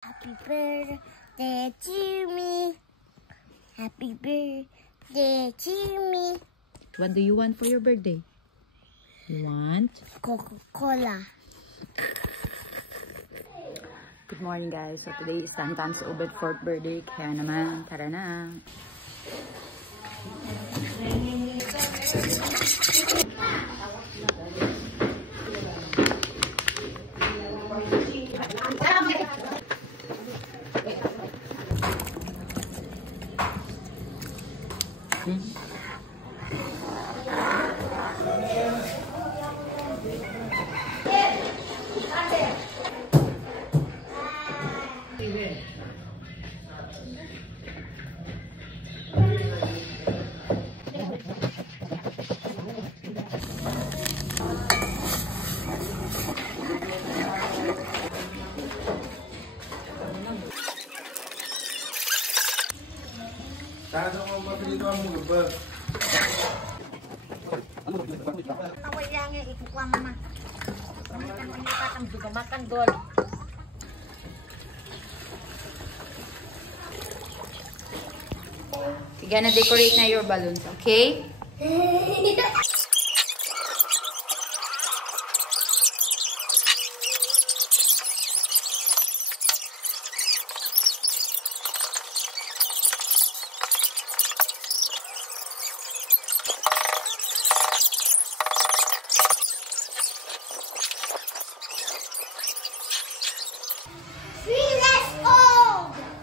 Happy birthday to me. Happy birthday to me. What do you want for your birthday? You want? Coca-Cola. Good morning guys. So today is Tantan's Ubed 4th birthday. Kaya naman, tara na. Tado mo mapilito ang mga ba? Awal yang ikukuha mama. Makan makan juga makan gol. You're gonna decorate na your balloons, okay?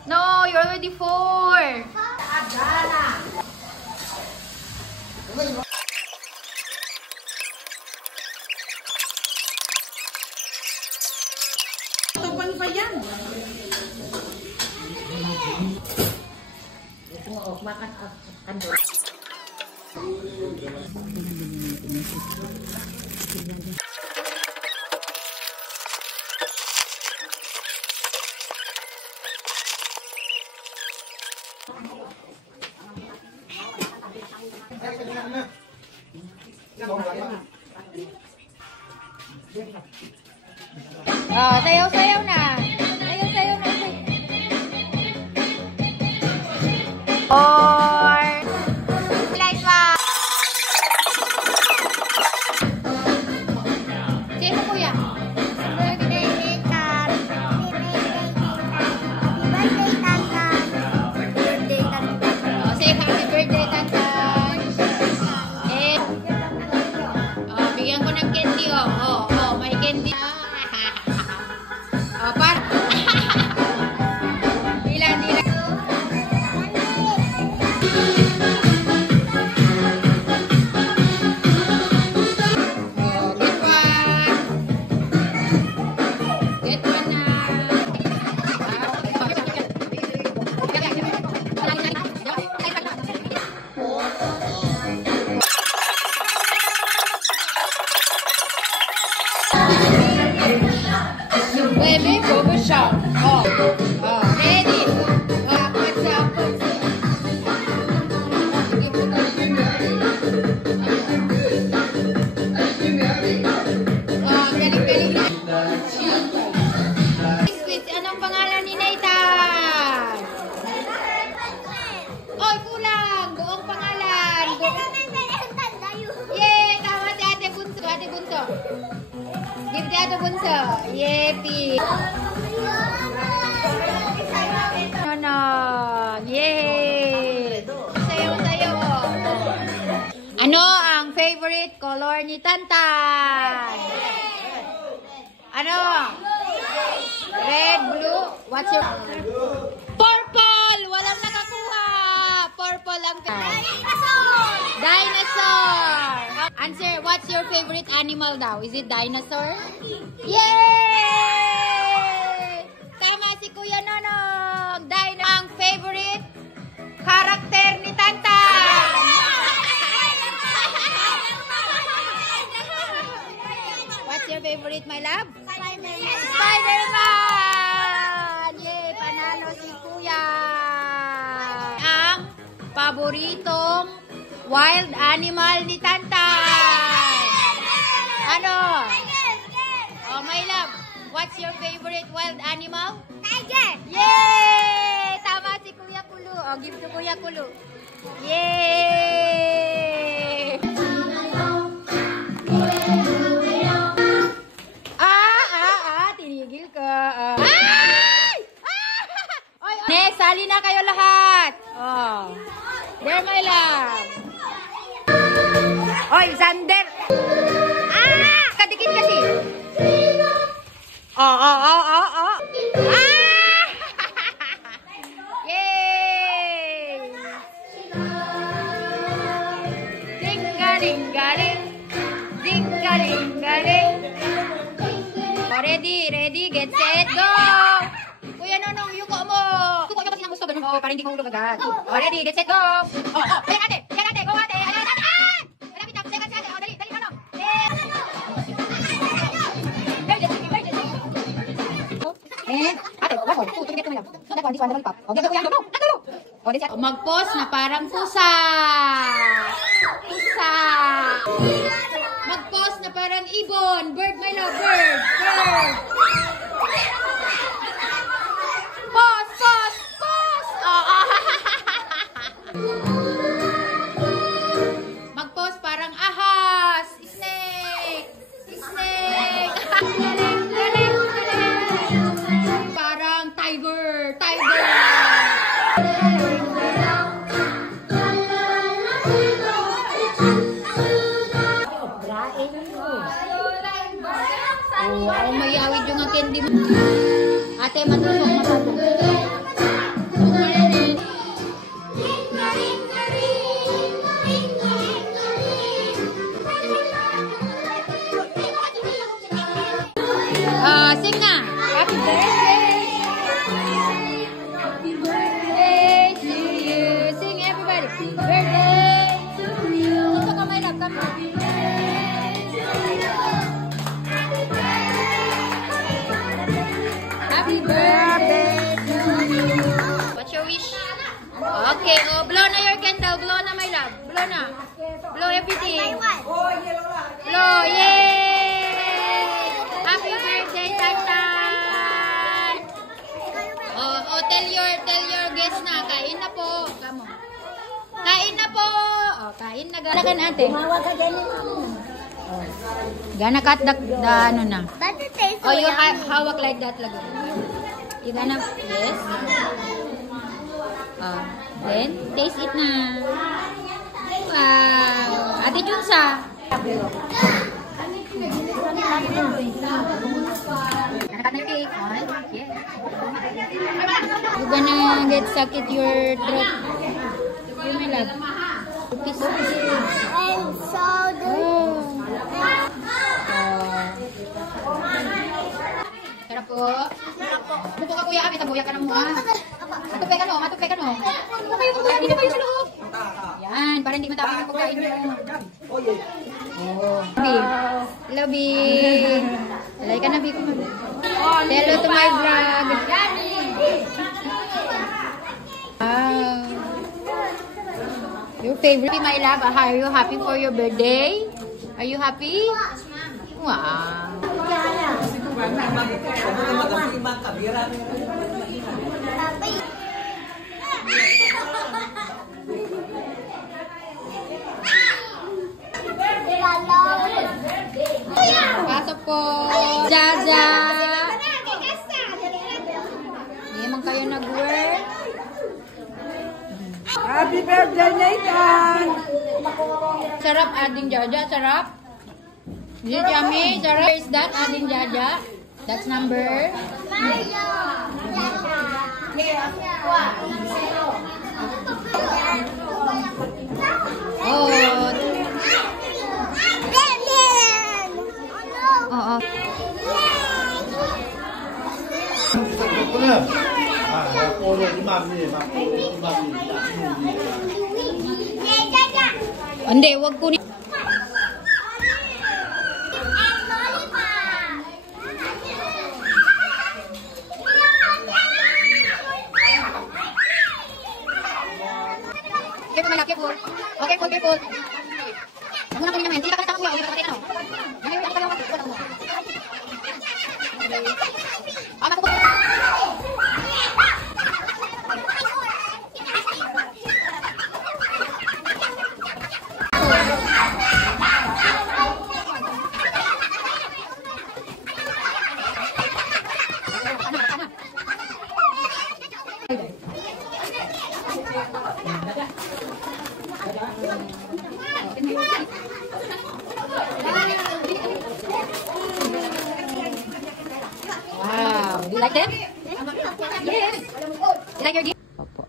No, you're already 4. Tapan pa yan. Ito mo, makan kandol. Oh, sayaw-sayaw na. Sayaw-sayaw na. Or like that. Say mo kuya. Birthday, Nathan. Happy birthday, Tantan. Happy birthday, Tantan. Oh, say happy birthday, Tantan. Eh. Oh, bigyan ko ng candy, oh. Oh, may candy. Oh, par. Dila. Get one na. Baby, go shop. Oh, ready. What's up? Galing-galing na. Anong pangalan ni Nathan? Oh, kulang. Buong pangalan. Yay! Tama si Ate Bunso. Ate Bunso. Give the Ate Bunso. Yay! No. Yay! Sayaw-sayaw. Ano ang favorite color ni Tantan? Ano? Red, blue. What's your... Purple! Walang nakakuha. Purple ang Dinosaur! Answer, what's your favorite animal daw? Is it dinosaur? Yay! Tama si Kuya Nonong. Ang favorite character ni Tantan. What's your favorite, my love? Spider-Man! Yay! Panalo si Kuya. Ang paboritong wild animal ni Tantan. Ano? Oh, my love. What's your favorite wild animal? Tiger. Yay! Tama si Kuya Kulu. Oh, give to Kuya Kulu. Yay! Tinigil ka. Ay! Oy, next, sali na kayo lahat. Oh. There, my love. Oy, Sander. Kadikit kasi. Oh. Yay! Ding-ga-ding-ga-ding. Ding-ga-ding-ga-ding. Ready, get set, go! Kuya Nonong, yuko mo! Yuko nyo kasi ng gusto, ganun mo, para hindi mo ulog agad. Ready, get set, go! Ayan ate, go ate! Ayan ate! Malapit na, second, dali, Nonong! Ate, wako, tutuloy ito mo lang. So, that's one, this one, double pop. Okay, kuya, go! Mag-pause na parang pusa! Pusa! Mag-pause na parang ibon! Bird, my love, bird! Pause! Mag-pause parang ahas! Snake! Parang tiger! Oh, may awid yung candy mo. Ate, matusok na pa. Sing na. Happy birthday. Happy birthday to you. Sing everybody. Happy birthday to you. Ito ka, my love. Come on. Happy birthday to you. What's your wish? Okay, blow na your candle. Blow na, my love. Blow na. Blow everything. Blow, yay! Happy birthday, Tantan! Oh, tell your guests na. Kain na po. Kamo. Kain na po. Oh, kain na. Gana ka na, ate. Gana kat ano na. Oh, you hawak like that lago. You gonna, yes. Then, taste it na. Wow. Ate Junsa. You're gonna get stuck at your throat. You, my love. Cookies. And so Sarap po. Buko ka kuya, kami tabuya ka na muna. Matupay ka no. Dito kayo sa loob. Yan, para hindi matapang ang pagkain nyo. Hello, B. Salay ka na, B. Hello to my vlog. Wow. Your favorite, my love. Are you happy for your birthday? Are you happy? Wow. Pasok po. Jaja. Hindi naman kayo nag-work. Happy birthday, Nathan! Sarap ading Jaja. Sarap. Is it yummy? Sarap. Where is that ading Jaja? That's number. Oh. Oo. Hindi, wag kunin. Careful. Okay, careful. Huwag mo na kunin naman. Hindi ka pala tanong. Hindi ka pala tanong. Matutuwa. Wow. You like that? Yes. You like your gift?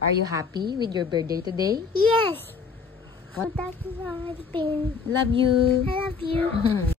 Are you happy with your birthday today? Yes. What? That is how it's been. Love you. I love you.